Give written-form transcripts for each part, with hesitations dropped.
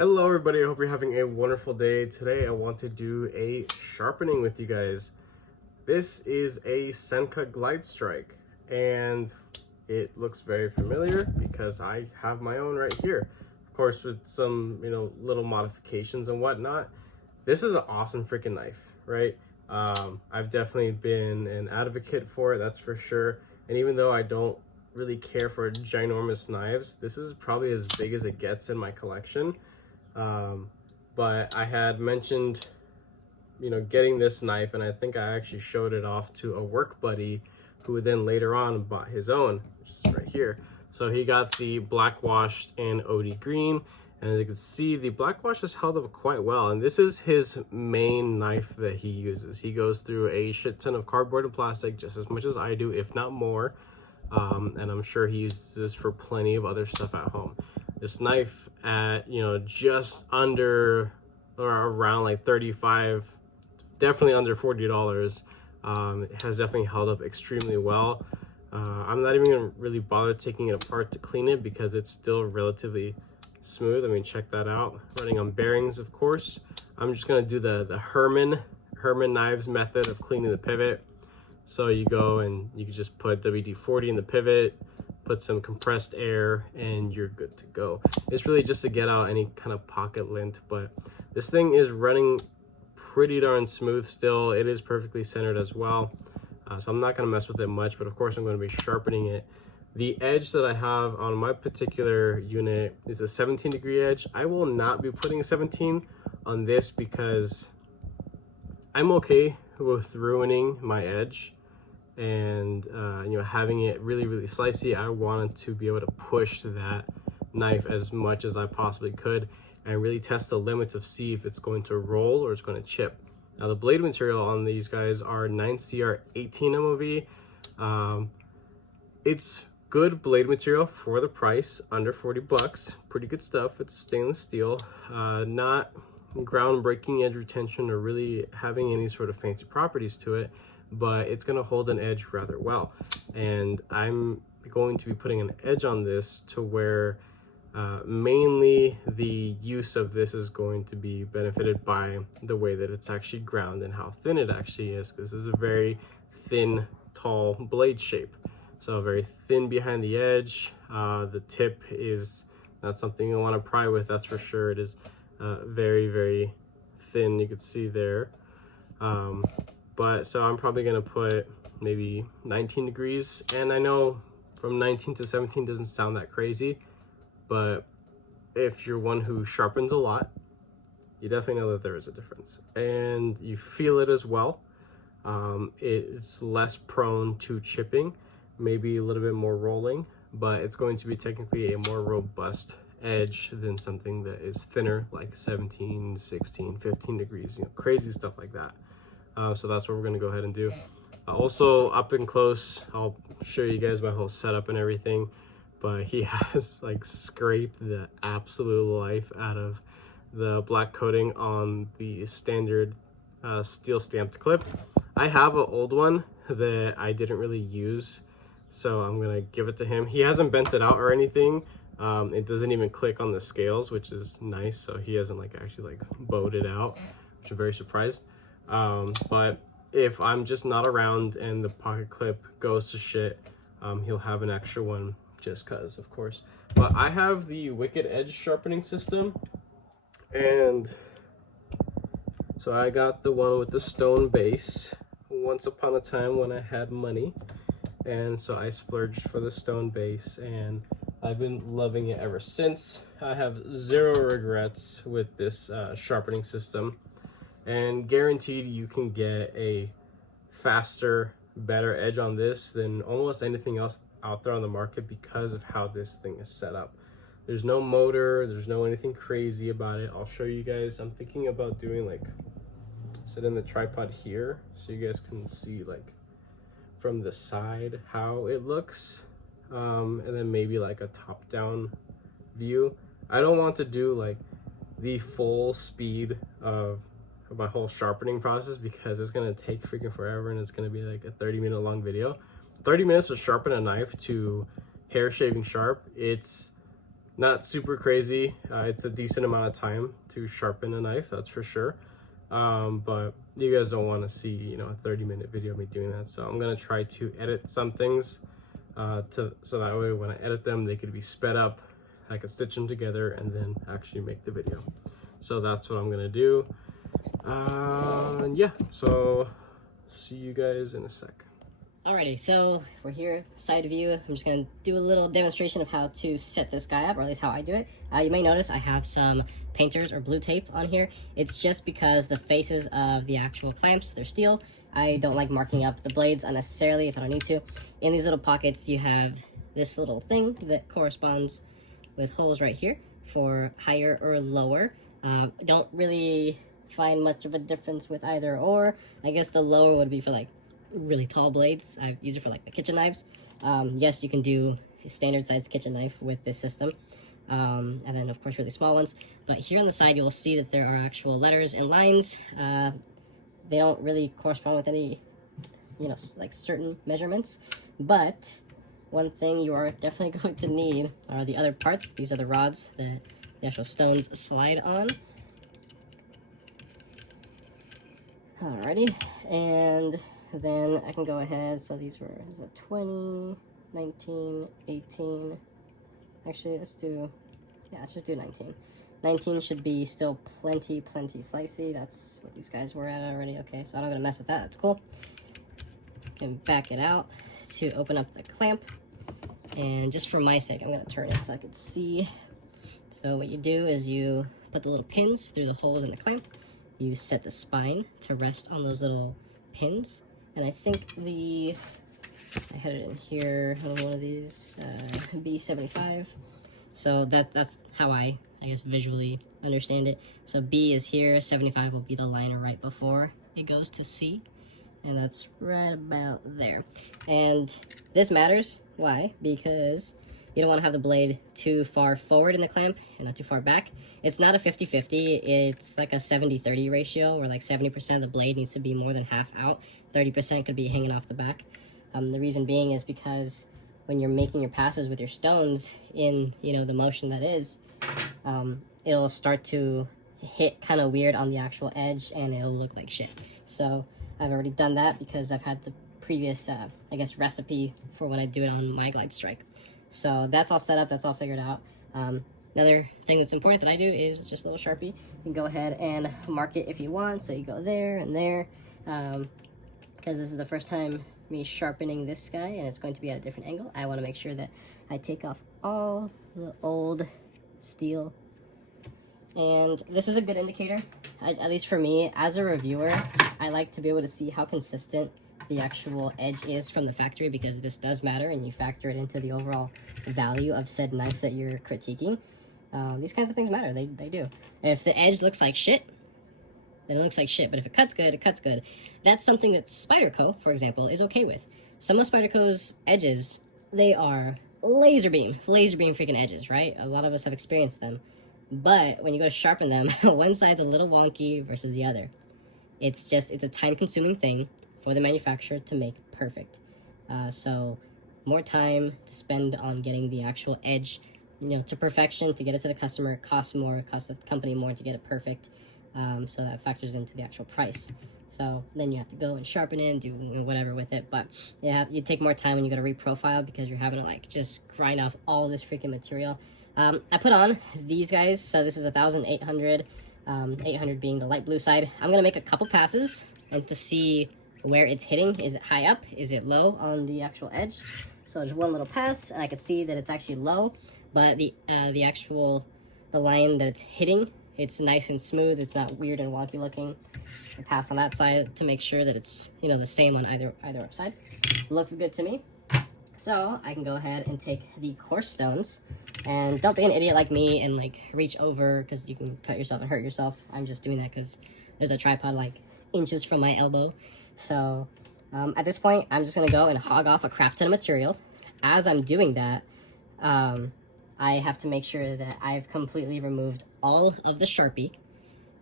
Hello everybody, I hope you're having a wonderful day. Today I want to do a sharpening with you guys. This is a Senka glide strike and it looks very familiar because I have my own right here. Of course with some, little modifications and whatnot. This is an awesome freaking knife, right? I've definitely been an advocate for it, that's for sure. And even though I don't really care for ginormous knives, this is probably as big as it gets in my collection. But I had mentioned, getting this knife, and I think I actually showed it off to a work buddy who then later on bought his own, which is right here. So he got the black washed and OD green, and as you can see, the black wash has held up quite well. And this is his main knife that he uses. He goes through a shit ton of cardboard and plastic, just as much as I do, if not more. And I'm sure he uses this for plenty of other stuff at home. This knife at, just under or around like 35, definitely under $40, has definitely held up extremely well. I'm not even gonna really bother taking it apart to clean it because it's still relatively smooth. I mean, check that out. Running on bearings, of course. I'm just gonna do the Herman knives method of cleaning the pivot. So you go and you can just put WD-40 in the pivot, put some compressed air, and you're good to go. It's really just to get out any kind of pocket lint, but this thing is running pretty darn smooth still. It is perfectly centered as well. So I'm not gonna mess with it much, but of course I'm gonna be sharpening it. The edge that I have on my particular unit is a 17-degree edge. I will not be putting a 17 on this because I'm okay with ruining my edge. And having it really slicey. I wanted to be able to push that knife as much as I possibly could and really test the limits of see if it's going to roll or it's going to chip. Now the blade material on these guys are 9CR 18 MOV. It's good blade material for the price, under 40 bucks. Pretty good stuff. It's stainless steel, not groundbreaking edge retention or really having any sort of fancy properties to it, but it's going to hold an edge rather well. And I'm going to be putting an edge on this to where mainly the use of this is going to be benefited by the way that it's actually ground and how thin it actually is, because this is a very thin, tall blade shape. So very thin behind the edge. The tip is not something you want to pry with, that's for sure. It is very thin, you can see there. But so I'm probably gonna put maybe 19 degrees, and I know from 19 to 17 doesn't sound that crazy, but if you're one who sharpens a lot, you definitely know that there is a difference, and you feel it as well. It's less prone to chipping, maybe a little bit more rolling, but it's going to be technically a more robust edge than something that is thinner, like 17, 16, 15 degrees, crazy stuff like that. So that's what we're gonna go ahead and do. Also up and close, I'll show you guys my whole setup and everything, but he has like scraped the absolute life out of the black coating on the standard steel stamped clip. I have an old one that I didn't really use, so I'm gonna give it to him. He hasn't bent it out or anything. It doesn't even click on the scales, which is nice, so he hasn't actually bowed it out, which I'm very surprised. But if I'm just not around and the pocket clip goes to shit, he'll have an extra one just cause, of course. But I have the Wicked Edge sharpening system, and so I got the one with the stone base once upon a time when I had money, and so I splurged for the stone base, and I've been loving it ever since. I have zero regrets with this sharpening system. And guaranteed you can get a faster, better edge on this than almost anything else out there on the market because of how this thing is set up. There's no motor, there's no anything crazy about it. I'll show you guys. I'm thinking about doing setting the tripod here so you guys can see from the side how it looks, and then maybe a top-down view. I don't want to do the full speed of my whole sharpening process because it's gonna take freaking forever and it's gonna be a 30-minute long video. 30 minutes to sharpen a knife to hair shaving sharp, it's Not super crazy. It's a decent amount of time to sharpen a knife, that's for sure. But you guys don't want to see, you know, a 30-minute video of me doing that. So I'm gonna try to edit some things so that way when I edit them, they could be sped up. I could stitch them together and then actually make the video. So that's what I'm gonna do. Yeah, so see you guys in a sec. Alrighty, so we're here, side view. I'm just gonna do a little demonstration of how to set this guy up, or at least how I do it. You may notice I have some painters or blue tape on here. It's just because the faces of the actual clamps, they're steel. I don't like marking up the blades unnecessarily if I don't need to. In these little pockets, you have this little thing that corresponds with holes right here for higher or lower. Don't really find much of a difference with either or. I guess the lower would be for like really tall blades. I use it for like my kitchen knives. Yes, you can do a standard sized kitchen knife with this system. And then of course really small ones. But here on the side you will see that there are actual letters and lines. They don't really correspond with any, you know, like certain measurements. But one thing you are definitely going to need are the other parts. These are the rods that the actual stones slide on. Alrighty, and then I can go ahead. So these were, is it 20, 19, 18. Actually, let's just do 19. 19 should be still plenty slicey. That's what these guys were at already. Okay, so I'm not gonna mess with that. That's cool. Can back it out to open up the clamp. And just for my sake, I'm gonna turn it so I can see. So what you do is you put the little pins through the holes in the clamp. You set the spine to rest on those little pins. And I think I had it in here on one of these, B75. So that's how I guess visually understand it. So B is here, 75 will be the liner right before it goes to C. And that's right about there. And this matters. Why? Because you don't want to have the blade too far forward in the clamp and not too far back. It's not a 50-50, it's like a 70-30 ratio, where like 70% of the blade needs to be more than half out, 30% could be hanging off the back. The reason being is because when you're making your passes with your stones in, you know, the motion that is, it'll start to hit kind of weird on the actual edge and it'll look like shit. So I've already done that because I've had the previous, I guess, recipe for when I do it on my glidstrike. So that's all set up, that's all figured out. Another thing that's important that I do is just a little Sharpie. You can go ahead and mark it if you want. So you go there and there, because this is the first time me sharpening this guy and it's going to be at a different angle. I want to make sure that I take off all the old steel. And this is a good indicator, at least for me, as a reviewer. I like to be able to see how consistent the actual edge is from the factory, because this does matter and you factor it into the overall value of said knife that you're critiquing. These kinds of things matter, they do. If the edge looks like shit, then it looks like shit, but if it cuts good, it cuts good. That's something that Spyderco, for example, is okay with. Some of Spyderco's edges, they are laser beam freaking edges, right? A lot of us have experienced them. But when you go to sharpen them, one side's a little wonky versus the other. It's a time-consuming thing for the manufacturer to make perfect. So more time to spend on getting the actual edge, you know, to perfection, to get it to the customer. It costs more, it costs the company more to get it perfect. So that factors into the actual price. So then you have to go and sharpen it and do whatever with it. But yeah, you take more time when you go to reprofile because you're having to like just grind off all of this freaking material. I put on these guys, so this is 1,800, 800 being the light blue side. I'm gonna make a couple passes and to see where it's hitting. Is it high up? Is it low on the actual edge? So just one little pass, and I can see that it's actually low, but the line that it's hitting, it's nice and smooth. It's not weird and wonky looking. I pass on that side to make sure that it's, you know, the same on either side. Looks good to me. So I can go ahead and take the coarse stones, and don't be an idiot like me and like reach over because you can cut yourself and hurt yourself. I'm just doing that because there's a tripod like inches from my elbow. So at this point, I'm just gonna go and hog off a crap ton of material. As I'm doing that, I have to make sure that I've completely removed all of the Sharpie.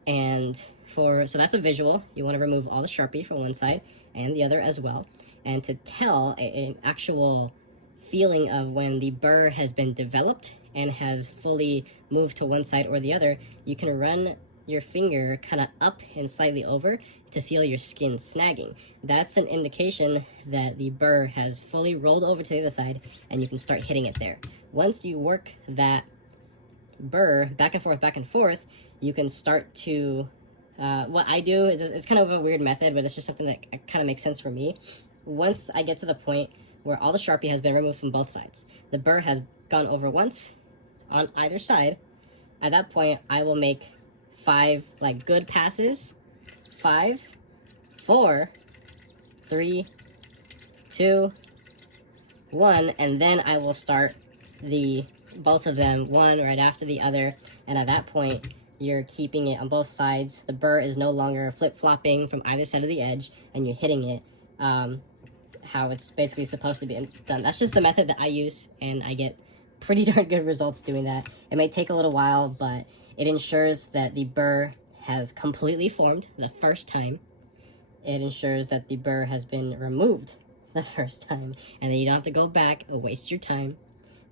And so that's a visual. You want to remove all the Sharpie from one side and the other as well. And to tell an actual feeling of when the burr has been developed and has fully moved to one side or the other, you can run your finger kind of up and slightly over to feel your skin snagging. That's an indication that the burr has fully rolled over to the other side, and you can start hitting it there. Once you work that burr back and forth, you can start to, what I do is, it's kind of a weird method, but it's just something that kind of makes sense for me. Once I get to the point where all the Sharpie has been removed from both sides, the burr has gone over once on either side, at that point I will make 5 like good passes. 5, 4, 3, 2, 1, and then I will start both of them one right after the other, and at that point you're keeping it on both sides. The burr is no longer flip-flopping from either side of the edge, and you're hitting it how it's basically supposed to be done. That's just the method that I use, and I get pretty darn good results doing that. It may take a little while, but it ensures that the burr has completely formed the first time. It ensures that the burr has been removed the first time, and then you don't have to go back and waste your time,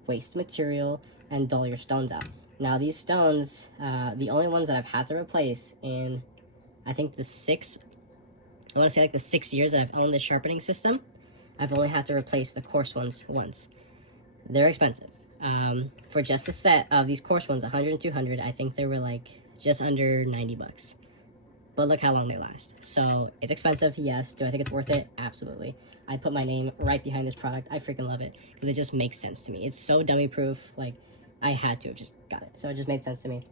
waste material, and dull your stones out. Now these stones, the only ones that I've had to replace in, I think the 6 years that I've owned this sharpening system, I've only had to replace the coarse ones once. They're expensive. For just a set of these coarse ones, 100 and 200, I think they were like just under 90 bucks. But look how long they last. So it's expensive, yes. Do I think it's worth it? Absolutely. I put my name right behind this product. I freaking love it because it just makes sense to me. It's so dummy proof. Like, I had to have just got it. So it just made sense to me.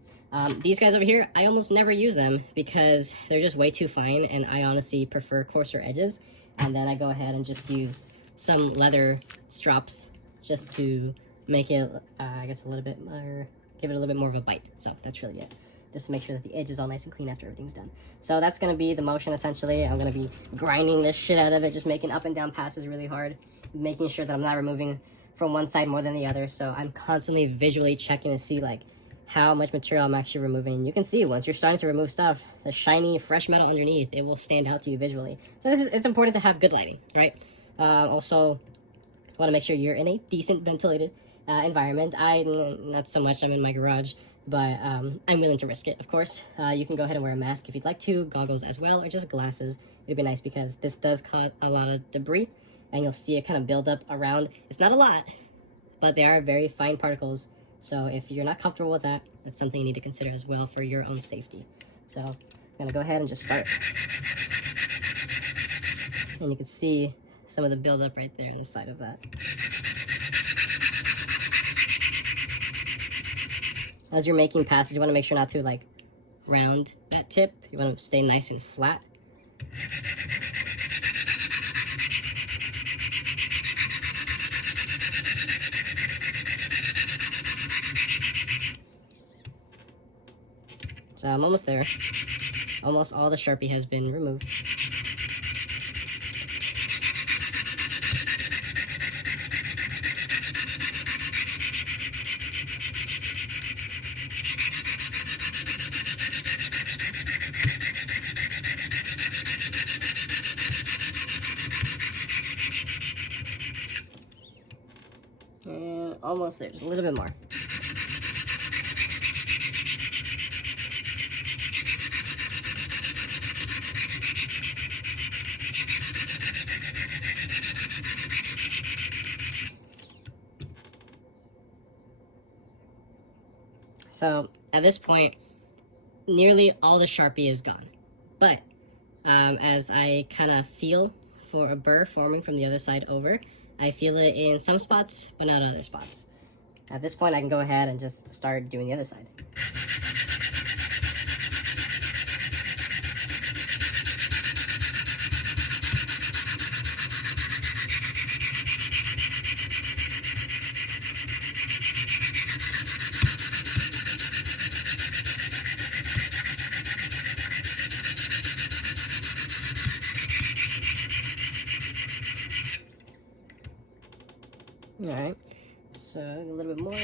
These guys over here, I almost never use them because they're just way too fine, and I honestly prefer coarser edges. And then I go ahead and just use some leather strops just to make it, I guess, a little bit more, give it a little bit more of a bite. So that's really it. Just to make sure that the edge is all nice and clean after everything's done. So that's going to be the motion, essentially. I'm going to be grinding this shit out of it, just making up and down passes really hard, making sure that I'm not removing from one side more than the other. So I'm constantly visually checking to see, like, how much material I'm actually removing. You can see once you're starting to remove stuff, the shiny, fresh metal underneath, it will stand out to you visually. So it's important to have good lighting, right? Also, want to make sure you're in a decent ventilated environment. Not so much, I'm in my garage, but I'm willing to risk it, of course. You can go ahead and wear a mask if you'd like to, goggles as well, or just glasses. It'd be nice because this does cause a lot of debris, and you'll see it kind of build up around. It's not a lot, but they are very fine particles. So if you're not comfortable with that, that's something you need to consider as well for your own safety. So I'm gonna go ahead and just start. And you can see some of the buildup right there on the side of that. As you're making passes, you want to make sure not to like round that tip. You want to stay nice and flat. So I'm almost there. Almost all the Sharpie has been removed. And almost there, just a little bit more. So at this point, nearly all the Sharpie is gone. But as I kind of feel for a burr forming from the other side over, I feel it in some spots, but not other spots. At this point, I can go ahead and just start doing the other side. Alright, so a little bit more.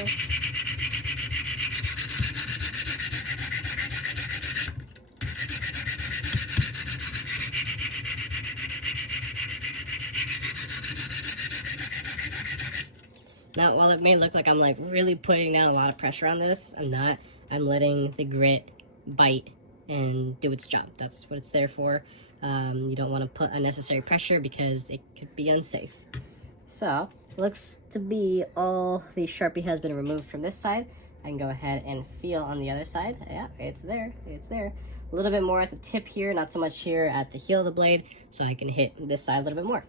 Now, while it may look like I'm like really putting down a lot of pressure on this, I'm not. I'm letting the grit bite and do its job. That's what it's there for. You don't want to put unnecessary pressure because it could be unsafe. So, looks to be all the Sharpie has been removed from this side. I can go ahead and feel on the other side. Yeah, it's there, it's there. A little bit more at the tip here, not so much here at the heel of the blade, so I can hit this side a little bit more.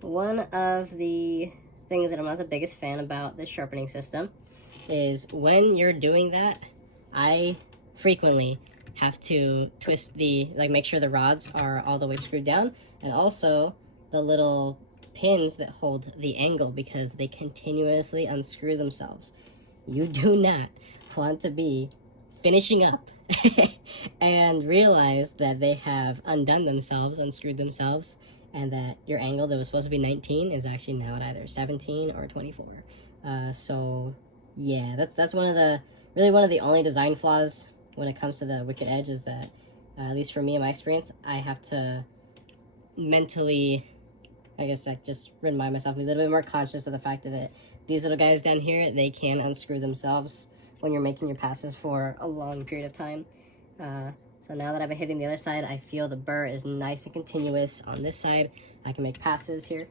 One of the things that I'm not the biggest fan about this sharpening system is when you're doing that, I frequently have to twist make sure the rods are all the way screwed down, and also the little pins that hold the angle because they continuously unscrew themselves. You do not want to be finishing up and realize that they have undone themselves, unscrewed themselves, and that your angle that was supposed to be 19 is actually now at either 17 or 24. So yeah, that's one of the only design flaws when it comes to the Wicked Edge, is that at least for me in my experience, I have to mentally, I guess, I just remind myself, be a little bit more conscious of the fact that these little guys down here, they can unscrew themselves when you're making your passes for a long period of time. So now that I've been hitting the other side, I feel the burr is nice and continuous on this side. I can make passes here.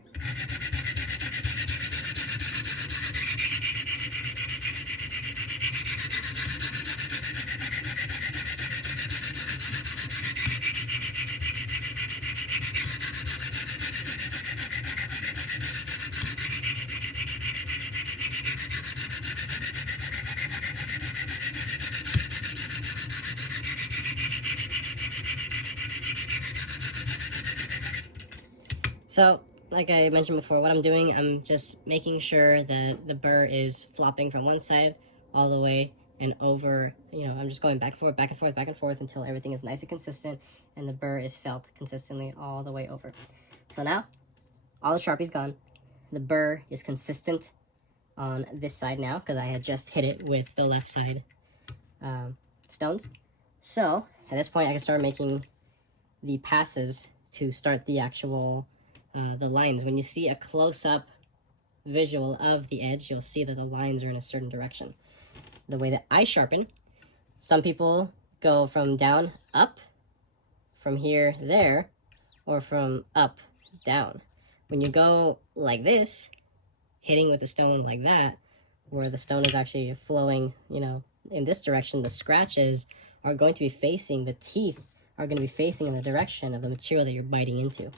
So, like I mentioned before, what I'm doing, I'm just making sure that the burr is flopping from one side all the way and over. You know, I'm just going back and forth, back and forth, back and forth until everything is nice and consistent and the burr is felt consistently all the way over. So now, all the Sharpie's gone. The burr is consistent on this side now because I had just hit it with the left side stones. So, at this point, I can start making the passes to start the actual the lines. When you see a close-up visual of the edge, you'll see that the lines are in a certain direction. The way that I sharpen, some people go from down up, from here there, or from up down. When you go like this, hitting with the stone like that, where the stone is actually flowing, you know, in this direction, the scratches are going to be facing, the teeth are going to be facing in the direction of the material that you're biting into.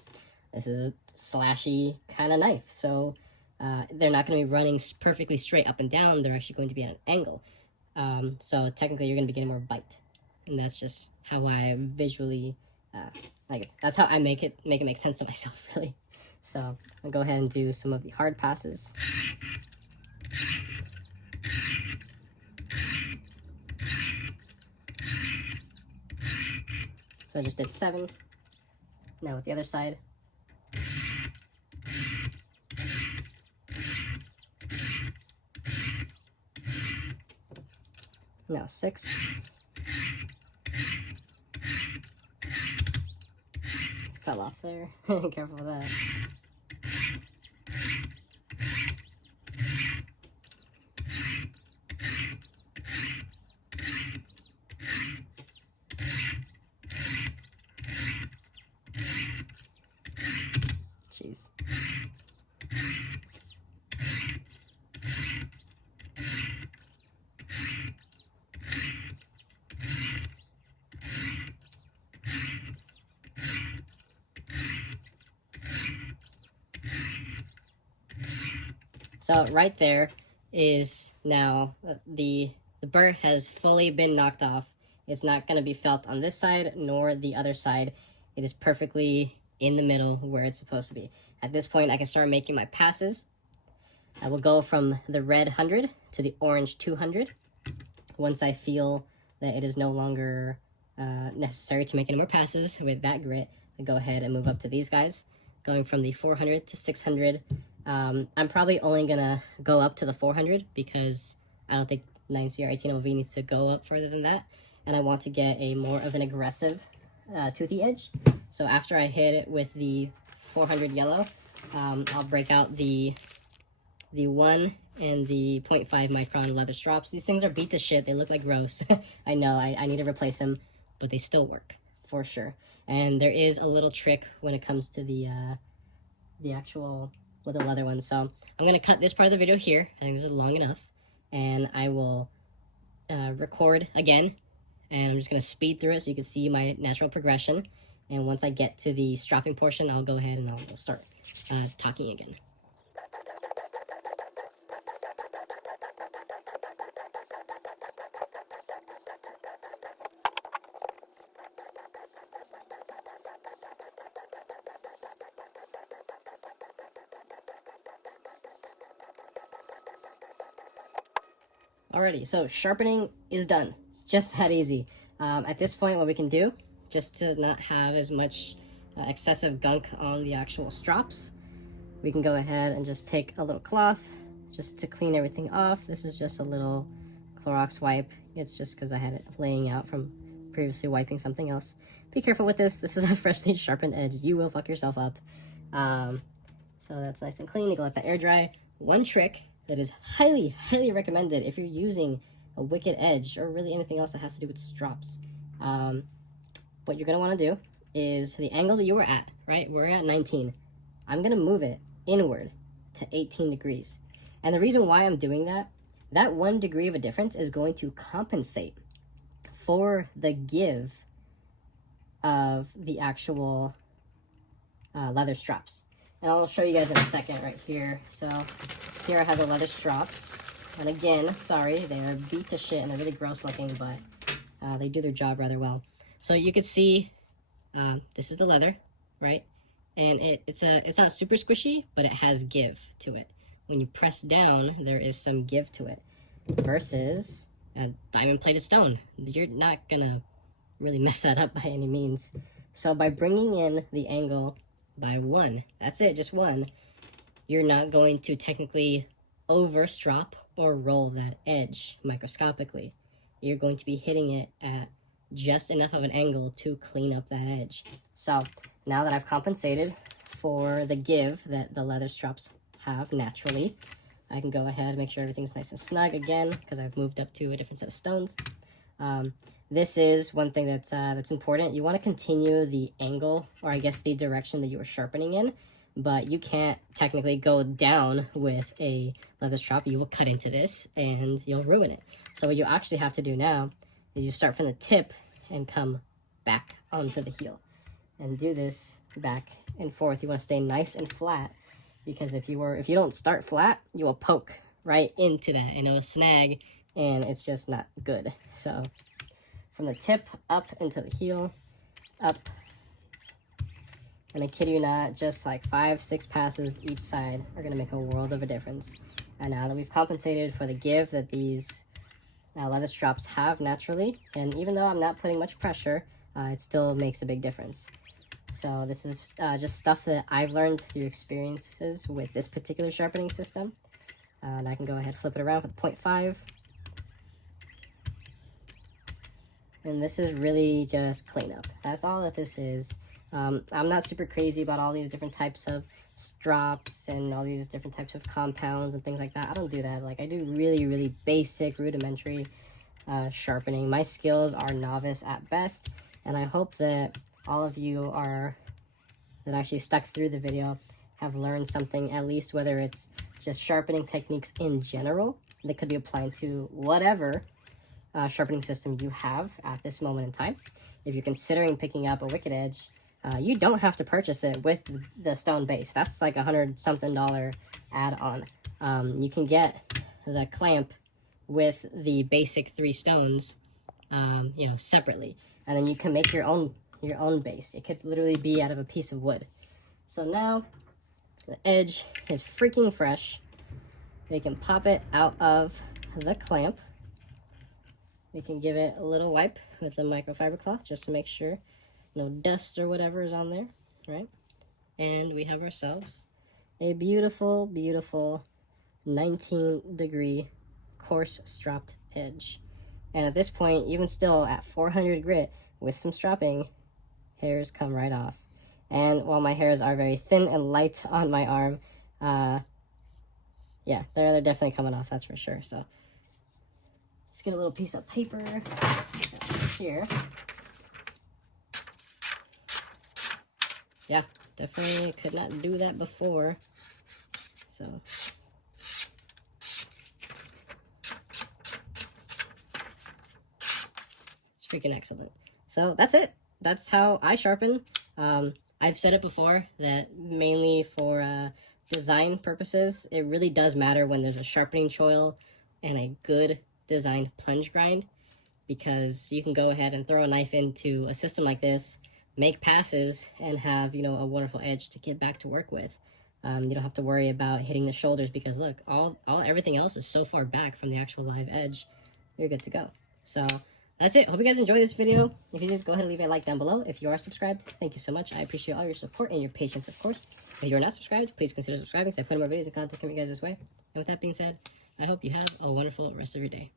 This is a slashy kind of knife, so they're not going to be running perfectly straight up and down. They're actually going to be at an angle. So technically, you're going to be getting more bite, and that's just how I visually, I guess that's how I make it make sense to myself, really. So I'll go ahead and do some of the hard passes. So I just did 7. Now with the other side. Now 6. Fell off there. Careful with that. Jeez. So right there is now the burr has fully been knocked off. It's not going to be felt on this side nor the other side. It is perfectly in the middle where it's supposed to be. At this point, I can start making my passes. I will go from the red 100 to the orange 200. Once I feel that it is no longer necessary to make any more passes with that grit, I go ahead and move up to these guys, going from the 400 to 600. I'm probably only gonna go up to the 400 because I don't think 9C or 18OV needs to go up further than that. And I want to get a more of an aggressive toothy edge. So after I hit it with the 400 yellow, I'll break out the 1 and the 0.5 micron leather strops. These things are beat to shit. They look like gross. I know, I need to replace them, but they still work for sure. And there is a little trick when it comes to the actual with the leather one. So I'm gonna cut this part of the video here. I think this is long enough, and I will record again, and I'm just gonna speed through it so you can see my natural progression. And once I get to the stropping portion, I'll go ahead and I'll start talking again. Alrighty, so sharpening is done. It's just that easy. At this point, what we can do, just to not have as much excessive gunk on the actual strops, we can go ahead and just take a little cloth just to clean everything off. This is just a little Clorox wipe. It's just because I had it laying out from previously wiping something else. Be careful with this. This is a freshly sharpened edge. You will fuck yourself up. So that's nice and clean. You can let that air dry. One trick that is highly, highly recommended if you're using a wicked edge or really anything else that has to do with strops. What you're gonna wanna do is the angle that you were at, right? We're at 19. I'm gonna move it inward to 18 degrees. And the reason why I'm doing that, that 1 degree of a difference is going to compensate for the give of the actual leather straps. And I'll show you guys in a second right here. So here I have the leather straps. And again, sorry, they are beat to shit and they're really gross looking, but they do their job rather well. So you can see this is the leather, right? And it's not super squishy, but it has give to it. When you press down, there is some give to it. Versus a diamond plated stone. You're not gonna really mess that up by any means. So by bringing in the angle by 1, that's it, just 1, you're not going to technically overstrop or roll that edge microscopically. You're going to be hitting it at just enough of an angle to clean up that edge. So now that I've compensated for the give that the leather straps have naturally, I can go ahead and make sure everything's nice and snug again because I've moved up to a different set of stones. This is one thing that's important. You want to continue the angle, or I guess the direction that you were sharpening in, but you can't technically go down with a leather strap. You will cut into this and you'll ruin it. So what you actually have to do now is you start from the tip and come back onto the heel and do this back and forth. You want to stay nice and flat, because if you don't start flat, you will poke right into that and it will snag and it's just not good. So from the tip up into the heel, up, and I kid you not, just like 5-6 passes each side are gonna make a world of a difference. And now that we've compensated for the give that these leather straps have naturally, and even though I'm not putting much pressure, it still makes a big difference. So this is just stuff that I've learned through experiences with this particular sharpening system. And I can go ahead and flip it around with 0.5. And this is really just cleanup. That's all that this is. I'm not super crazy about all these different types of strops and all these different types of compounds and things like that. I don't do that. Like, I do really, really basic, rudimentary sharpening. My skills are novice at best, and I hope that all of you that actually stuck through the video have learned something, at least, whether it's just sharpening techniques in general that could be applied to whatever sharpening system you have at this moment in time. If you're considering picking up a wicked edge, you don't have to purchase it with the stone base. That's like $100-something add-on. You can get the clamp with the basic 3 stones, separately, and then you can make your own base. It could literally be out of a piece of wood. So now the edge is freaking fresh. We can pop it out of the clamp. We can give it a little wipe with the microfiber cloth just to make sure no dust or whatever is on there, right? And we have ourselves a beautiful, beautiful 19-degree coarse stropped edge. And at this point, even still at 400 grit with some stropping, hairs come right off. And while my hairs are very thin and light on my arm, yeah, they're definitely coming off, that's for sure. So let's get a little piece of paper here. Yeah, definitely could not do that before. So it's freaking excellent. So that's it. That's how I sharpen. I've said it before that mainly for design purposes, it really does matter when there's a sharpening choil and a good designed plunge grind, because you can go ahead and throw a knife into a system like this, make passes, and have, you know, a wonderful edge to get back to work with. You don't have to worry about hitting the shoulders because look, everything else is so far back from the actual live edge. You're good to go. So that's it. Hope you guys enjoyed this video. If you did, go ahead and leave a like down below. If you are subscribed, thank you so much. I appreciate all your support and your patience, of course. If you're not subscribed, please consider subscribing, so I put more videos and content coming you guys this way. And with that being said, I hope you have a wonderful rest of your day.